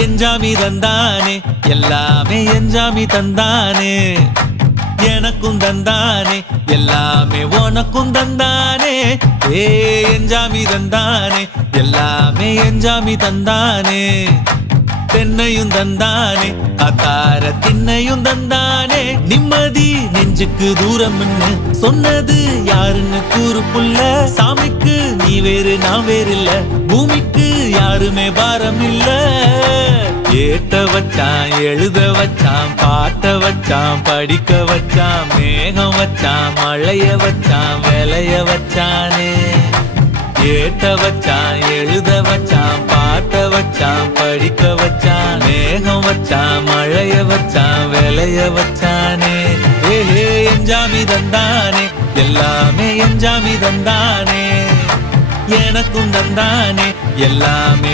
எஞ்சாமி தந்தானே எல்லாமே எஞ்சாமி தந்தானே எனக்கும் தந்தானே எல்லாமே உனக்கும் தந்தானே ஏ எஞ்சாமி தந்தானே எல்லாமே எஞ்சாமி தந்தானே தென்னையும் தந்தானே அத்தார திண்ணையும் தந்தானே நிம்மதி நெஞ்சுக்கு தூரம்னு சொன்னது யாருன்னு கூறு புள்ள சாமிக்கு நீ வேறு நான் வேறு இல்ல பூமிக்கு யாருமே பாரம் இல்ல ஏத்த வச்சான் எழுத வச்சான் பாட்ட வச்சான் படிக்க வச்சான் மேகம் வச்சான் மழைய வச்சான் விளைய வச்சானே ஏத்த வச்சான் எழுத வச்சான் பாட்ட வச்சான் படிக்க வச்சான் மேகம் வச்சான் மழைய வச்சான் விளைய வச்சானே ஏஹே எஞ்சாமி தந்தானே எல்லாமே எஞ்சாமி தந்தானே எனக்கும் தந்தானே எல்லாமே